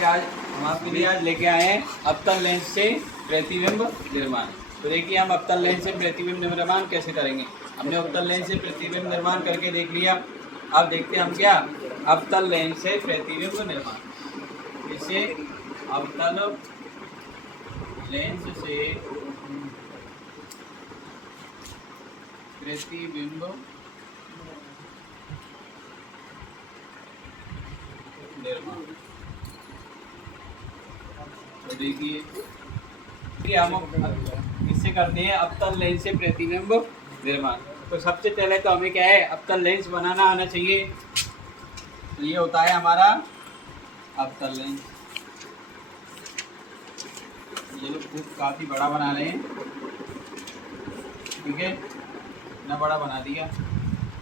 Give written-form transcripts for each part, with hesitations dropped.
आज हम आपके लिए आज लेके आए हैं अवतल लेंस से प्रतिबिंब निर्माण। तो देखिए हम अवतल लेंस से प्रतिबिंब निर्माण कैसे करेंगे। हमने अवतल लेंस से प्रतिबिंब निर्माण करके देख लिया। अब देखते हैं हम क्या अवतल लेंस से प्रतिबिंब निर्माण। इसे अवतल लेंस से प्रतिबिंब निर्माण। तो देखिए हम इससे करते हैं अवतल लेंस से प्रतिबिंब निर्माण। तो सबसे पहले तो हमें क्या है अवतल लेंस बनाना आना चाहिए। तो ये होता है हमारा अवतल लेंस। ये लोग काफ़ी बड़ा बना रहे हैं, ठीक है, इतना बड़ा बना दिया।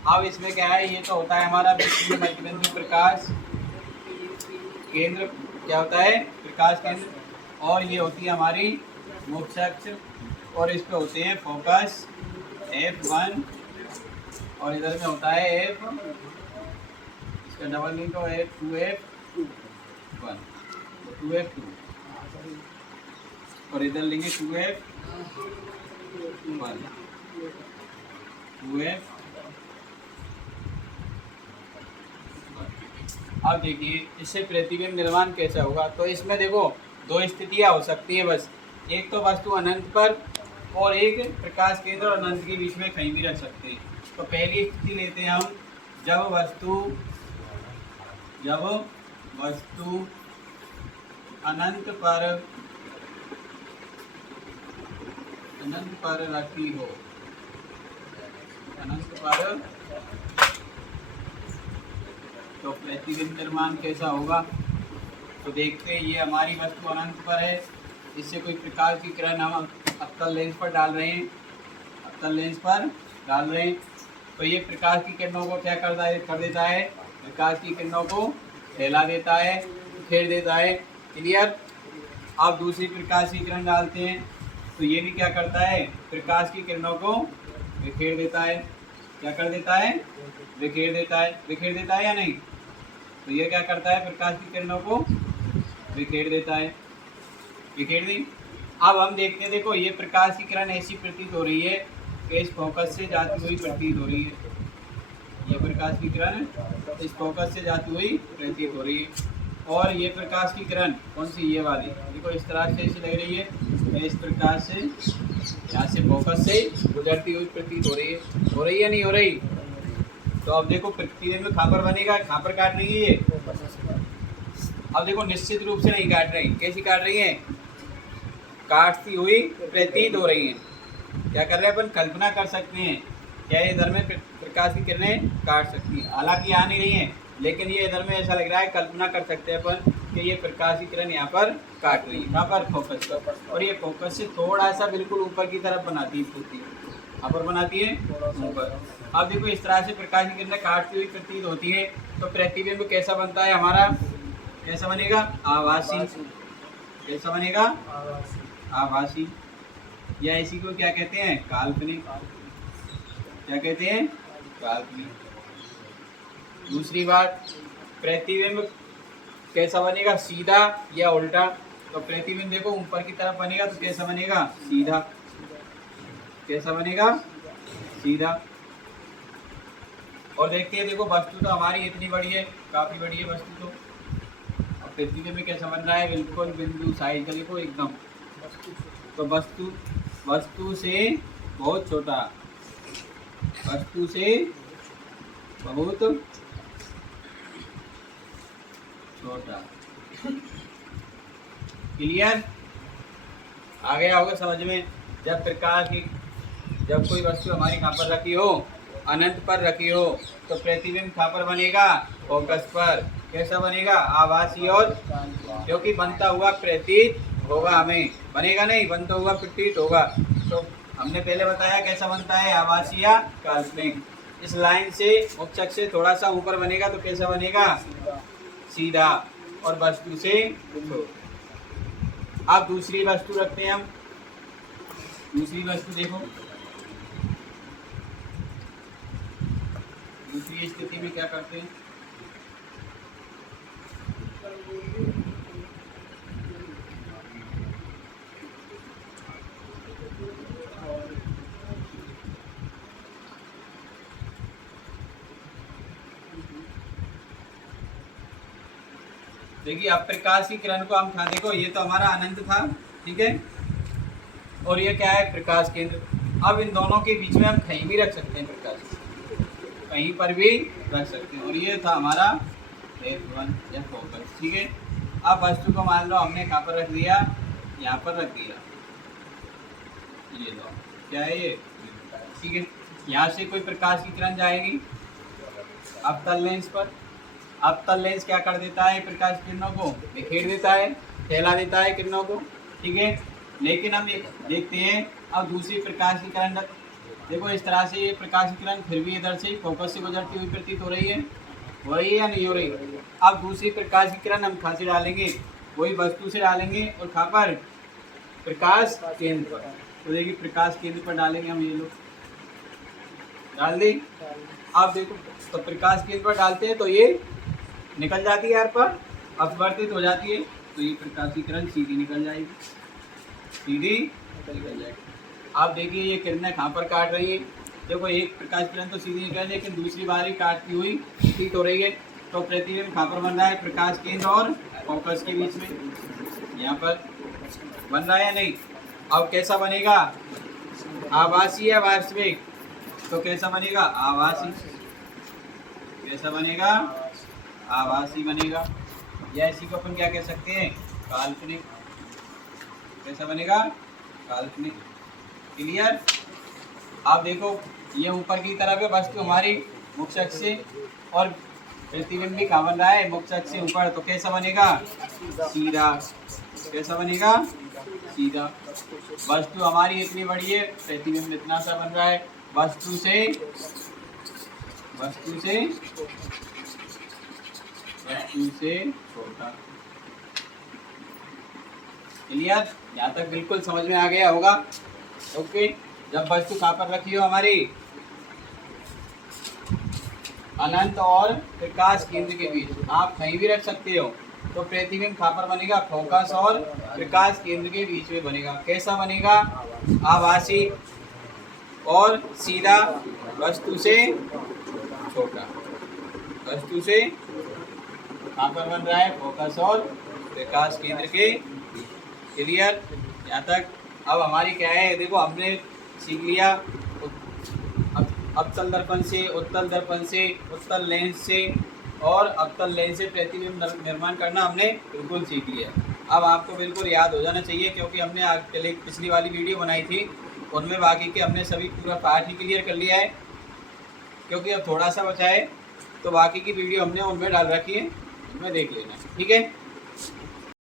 अब इसमें क्या है, ये तो होता है हमारा मध्यबिंदु प्रकाश केंद्र। क्या होता है प्रकाश केंद्र। और ये होती है हमारी मुख्य अक्ष और इस पे होते हैं फोकस F1 और इधर में होता है F, इसका डबल लिंक हो F2F1 2F2 और इधर लेंगे 2F1 2F। अब देखिए इससे प्रतिबिंब निर्माण कैसा होगा। तो इसमें देखो दो स्थितियां हो सकती हैं बस। एक तो वस्तु अनंत पर और एक प्रकाश केंद्र और अनंत के बीच में कहीं भी रख सकते हैं। तो पहली स्थिति लेते हैं हम, जब वस्तु अनंत पर रखी हो। अनंत पर तो प्रतिबिंब निर्माण कैसा होगा। तो देखते हैं ये हमारी वस्तु अनंत पर है, इससे कोई प्रकाश की किरण हम अवतल लेंस पर डाल रहे हैं। तो ये प्रकाश की किरणों को क्या कर देता है, प्रकाश की किरणों को फैला देता है, फेर देता है। क्लियर। अब दूसरी प्रकाश की किरण डालते हैं तो ये भी क्या करता है, प्रकाश की किरणों को बिखेर देता है। क्या कर देता है, बिखेर देता है या नहीं। तो ये क्या करता है, प्रकाश की किरणों को बिखेर देता है, बिखेर दी। अब हम देखते हैं, देखो ये प्रकाश की किरण ऐसी प्रतीत हो रही है कि इस फोकस से जाती हुई प्रतीत हो रही है। ये प्रकाश की किरण इस फोकस से जाती हुई प्रतीत हो रही है। और ये प्रकाश की किरण कौन सी, ये वाली, देखो इस तरह से ऐसी लग रही है, इस प्रकाश से यहाँ से फोकस से गुजरती हुई प्रतीत हो रही है। हो रही है नहीं हो रही। तो अब देखो प्रतिबिंब में कहाँ पर बनेगा, कहाँ पर काट रही है ये। अब देखो निश्चित रूप से नहीं काट रही, कैसी काट रही है, काटती हुई प्रतीत हो रही है। क्या कर रहे हैं अपन, कल्पना कर सकते हैं क्या ये इधर में प्रकाश की किरणें काट सकती हैं। हालांकि आ नहीं रही हैं, लेकिन ये इधर में ऐसा लग रहा है, कल्पना कर सकते हैं अपन कि ये प्रकाश की किरण यहाँ पर काट रही है, यहाँ पर फोकस पर, और ये फोकस से थोड़ा सा बिल्कुल ऊपर की तरफ बनाती है, यहाँ पर बनाती है ऊपर। अब देखो इस तरह से प्रकाश की किरणें काटती हुई प्रतीत होती है। तो प्रतिबिंब कैसा बनता है हमारा, कैसा बनेगा, आभासी। कैसा बनेगा, आभासी, या इसी को क्या कहते हैं, काल्पनिक। क्या कहते हैं, काल्पनिक। दूसरी बात, प्रतिबिंब कैसा बनेगा, सीधा या उल्टा। तो प्रतिबिंब देखो ऊपर की तरफ बनेगा तो कैसा बनेगा, सीधा। कैसा बनेगा, सीधा। और देखते हैं, देखो वस्तु तो हमारी इतनी बड़ी है, काफी बड़ी है वस्तु तो। अब प्रतिबिंब में कैसा बन रहा है, बिल्कुल बिंदु साइज का, देखो एकदम। तो वस्तु से बहुत छोटा, वस्तु से बहुत छोटा। क्लियर, आ गया होगा समझ में। जब प्रकाश की, जब कोई वस्तु हमारी कहाँ पर रखी हो, अनंत पर रखी हो, तो प्रतिबिंब कहाँ पर बनेगा, फोकस पर। कैसा बनेगा, आभासी, और क्योंकि बनता हुआ प्रतीत होगा हमें, बनेगा नहीं, बनता हुआ प्रतीत होगा। तो हमने पहले बताया कैसा बनता है, आभासी या काल्पनिक। इस लाइन से मुख्य अक्ष से थोड़ा सा ऊपर बनेगा तो कैसा बनेगा, सीधा, और वस्तु से। अब दूसरी वस्तु रखते हैं हम। दूसरी वस्तु देखो, दूसरी स्थिति में क्या करते हैं, देखिए अब प्रकाश की किरण को हम खा, देखो ये तो हमारा अनंत था, ठीक है, और ये क्या है, प्रकाश केंद्र। अब इन दोनों के बीच में हम कहीं भी रख सकते हैं प्रकाश, कहीं पर भी रख सकते हैं, और ये था हमारा F1 या फोकस, ठीक है। अब वस्तु को मान लो हमने कहाँ पर रख दिया, यहाँ पर रख दिया, ये लो क्या है ये, ठीक है। यहाँ से कोई प्रकाश की किरण जाएगी अवतल लेंस पर, अवतल लेंस क्या कर देता है, प्रकाश किरणों को बिखेर देता है, फैला देता है किरणों को, ठीक है। लेकिन हम देखते हैं अब दूसरी प्रकाश की किरण, देखो इस तरह से ये प्रकाश की किरण फिर भी इधर से फोकस से गुजरती हुई प्रतीत हो रही है या नहीं हो रही। अब दूसरी प्रकाश की किरण हम कहाँ से डालेंगे, वही वस्तु से डालेंगे, और कहाँ पर, प्रकाश केंद्र पर। तो देखिए प्रकाश केंद्र पर डालेंगे हम, ये लोग डाल दी। अब देखो तो प्रकाश केंद्र पर डालते हैं तो ये निकल जाती है यार पर, अपवर्तित हो जाती है, तो ये प्रकाश की किरण सीधी निकल जाएगी, सीधी निकल जाएगी। आप देखिए ये किरणें कहाँ पर काट रही है, देखो एक प्रकाश किरण तो सीधी निकल, लेकिन दूसरी बार ही काटती हुई प्रतीत हो रही है। तो प्रतिबिंब कहाँ पर बन रहा है, प्रकाश केंद्र और फोकस के बीच में, यहाँ पर बन रहा है या नहीं। अब कैसा बनेगा, आभासी या वास्तविक, तो कैसा बनेगा, आभासी, कैसा बनेगा, आभासी बनेगा, या इसी को अपन क्या कह सकते हैं, काल्पनिक, कैसा बनेगा, काल्पनिक, क्लियर। आप देखो ये ऊपर की तरफ है वस्तु हमारी मुख्य अक्ष से, और प्रतिबिंब भी कहाँ बन रहा है, मुख्य अक्ष से ऊपर, तो कैसा बनेगा, सीधा, कैसा बनेगा, सीधा। वस्तु हमारी इतनी बड़ी है, प्रतिबिंब इतना सा बन रहा है, वस्तु से छोटा, क्लियर। यहाँ तक बिल्कुल समझ में आ गया होगा, ओके। जब वस्तु कहाँ पर रखी हो हमारी, अनंत और प्रकाश केंद्र के बीच, आप कहीं भी रख सकते हो, तो प्रतिबिंब कहाँ पर बनेगा, फोकस और प्रकाश केंद्र के बीच में बनेगा। कैसा बनेगा, आभासी और सीधा, वस्तु से छोटा, वस्तु से कहाँ पर बन रहा है, फोकस और प्रकाश केंद्र के, क्लियर। यहाँ तक। अब हमारी क्या है, देखो हमने सीख लिया अवतल दर्पण से, उत्तल दर्पण से, उत्तल लेंस से और अवतल लेंस से प्रतिबिंब निर्माण करना हमने बिल्कुल सीख लिया। अब आपको बिल्कुल याद हो जाना चाहिए, क्योंकि हमने पहले पिछली वाली वीडियो बनाई थी, उनमें बाकी के हमने सभी पूरा पार्ट ही क्लियर कर लिया है, क्योंकि अब थोड़ा सा बचा है, तो बाकी की वीडियो हमने उनमें डाल रखी है, उनमें देख लेना, ठीक है।